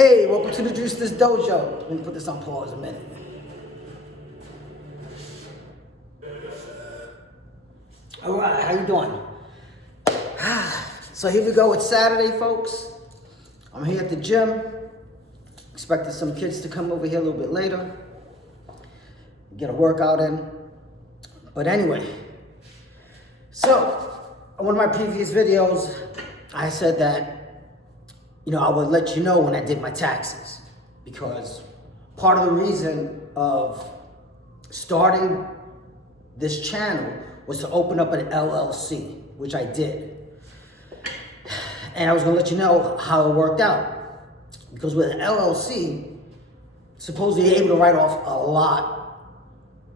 Hey, welcome to the Juice This Dojo. Let me put this on pause a minute. All right, how you doing? So here we go. It's Saturday, folks. I'm here at the gym. Expecting some kids to come over here a little bit later. Get a workout in. But anyway, so in one of my previous videos, I said that I would let you know when I did my taxes, because part of the reason of starting this channel was to open up an LLC, which I did. And I was gonna let you know how it worked out. Because with an LLC, supposedly you're able to write off a lot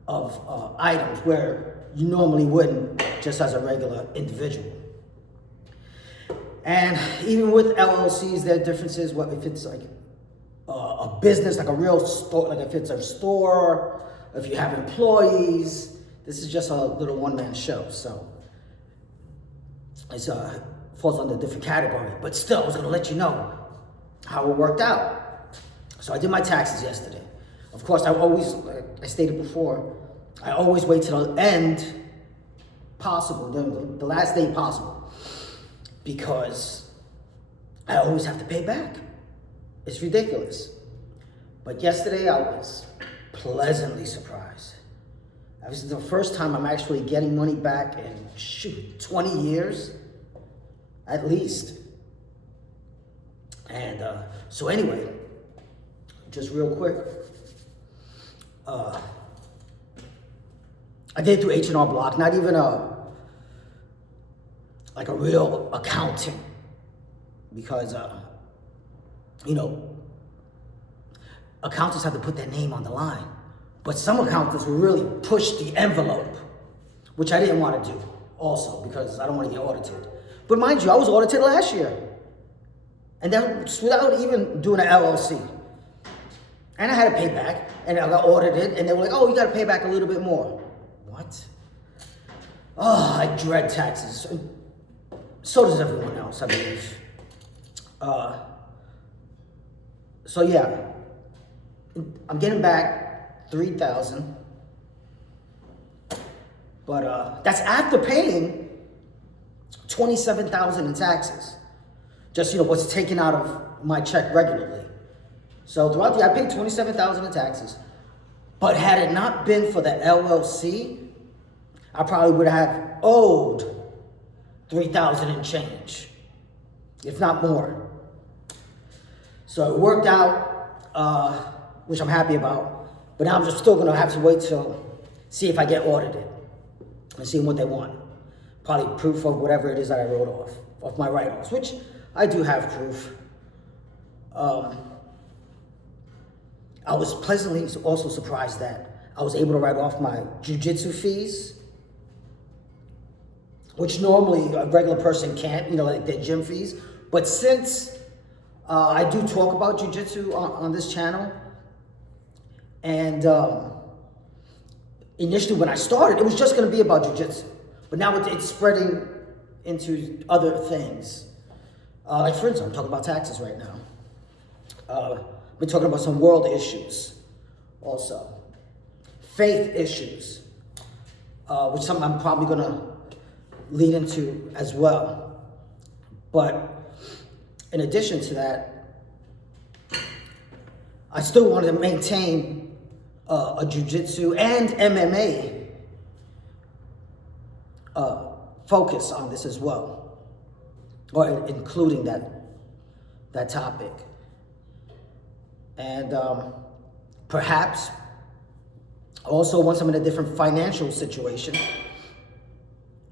of items where you normally wouldn't just as a regular individual. And even with LLCs, there are differences. What if it's like a business, like a real store, like if it's a store, if you have employees. This is just a little one-man show, so it falls under a different category. But still, I was gonna let you know how it worked out. So I did my taxes yesterday. Of course, like I stated before, I always wait till the end possible, the last day possible, because I always have to pay back. It's ridiculous. But yesterday I was pleasantly surprised. This is the first time I'm actually getting money back in 20 years, at least. And so anyway, just real quick, I did through H&R Block, not even like a real accountant, because accountants have to put their name on the line, but some accountants will really push the envelope, which I didn't want to do also, because I don't want to get audited. But mind you, I was audited last year, and then without even doing an LLC, and I had to pay back, and I got audited, and they were like, oh, you got to pay back a little bit more. What? Oh, I dread taxes. So does everyone else, I believe. So yeah, I'm getting back $3,000, but that's after paying $27,000 in taxes. Just what's taken out of my check regularly. So throughout the year, I paid $27,000 in taxes. But had it not been for the LLC, I probably would have owed $3,000 and change, if not more. So it worked out, which I'm happy about. But now I'm just still gonna have to wait till see if I get audited and see what they want. Probably proof of whatever it is that I wrote off my write-offs, which I do have proof. I was pleasantly also surprised that I was able to write off my jiu-jitsu fees, which normally a regular person can't, like their gym fees. But since I do talk about jiu-jitsu on this channel, and initially when I started, it was just gonna be about jiu-jitsu. But now it's spreading into other things. Like for instance, I'm talking about taxes right now. We're talking about some world issues also. Faith issues, which is something I'm probably gonna lead into as well. But in addition to that, I still wanted to maintain a jiu-jitsu and MMA focus on this as well, or including that topic. And perhaps also once I'm in a different financial situation,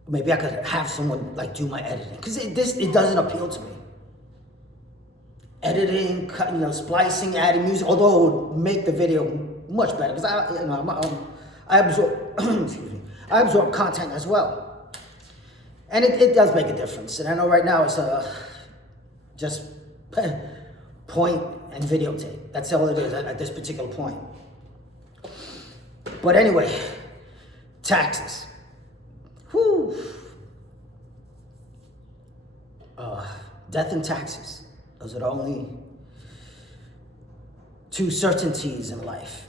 maybe I could have someone like do my editing, because it doesn't appeal to me. Editing, splicing, adding music, although it would make the video much better, because I absorb excuse me, I absorb content as well, and it does make a difference. And I know right now it's just point and videotape. That's all it is at this particular point. But anyway, taxes. Whew. Death and taxes. Those are the only to certainties in life.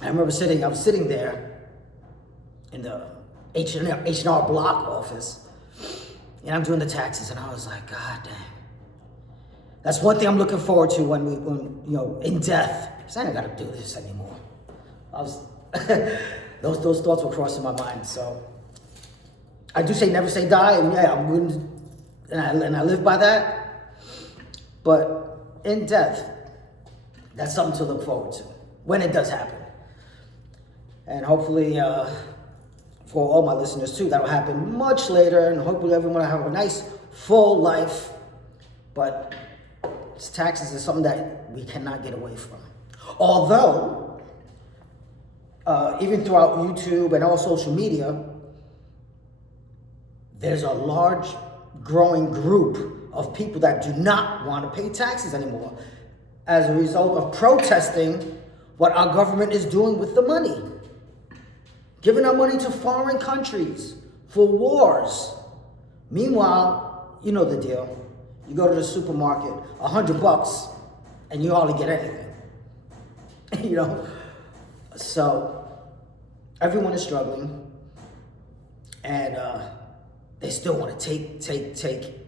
I remember I was sitting there in the H&R Block office, and I'm doing the taxes, and I was like, God dang. That's one thing I'm looking forward to when in death. Because I ain't got to do this anymore. Those thoughts were crossing my mind. So I do say never say die, and yeah, I'm going and I live by that. But in death, that's something to look forward to when it does happen. And hopefully, for all my listeners too, that'll happen much later, and hopefully everyone will have a nice, full life. But taxes is something that we cannot get away from. Although, even throughout YouTube and all social media, there's a large growing group of people that do not want to pay taxes anymore as a result of protesting what our government is doing with the money. Giving our money to foreign countries for wars. Meanwhile, you know the deal. You go to the supermarket, $100, and you hardly get anything. So everyone is struggling, and they still want to take.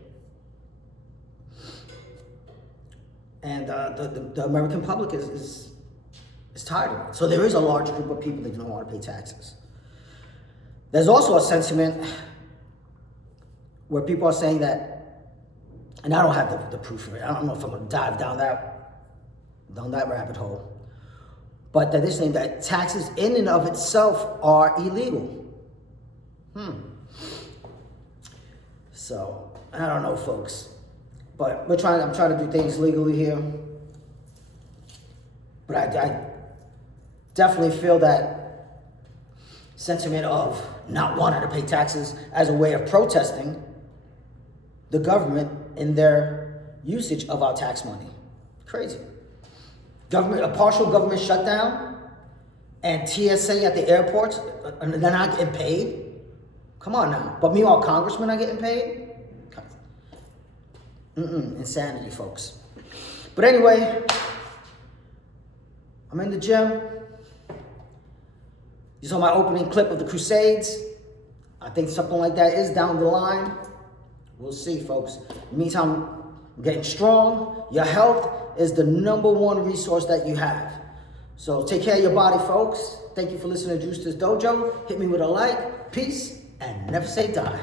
And the American public is tired of it. So there is a large group of people that don't want to pay taxes. There's also a sentiment where people are saying that, and I don't have the proof of it. I don't know if I'm going to dive down that rabbit hole. But that they're saying that taxes in and of itself are illegal. So, I don't know, folks. But I'm trying to do things legally here. But I definitely feel that sentiment of not wanting to pay taxes as a way of protesting the government in their usage of our tax money. Crazy. A partial government shutdown and TSA at the airports, and they're not getting paid? Come on now. But meanwhile, congressmen are getting paid? Insanity, folks. But anyway, I'm in the gym. You saw my opening clip of the Crusades. I think something like that is down the line. We'll see, folks. In the meantime, I'm getting strong. Your health is the #1 resource that you have. So take care of your body, folks. Thank you for listening to Juice This Dojo. Hit me with a like. Peace, and never say die.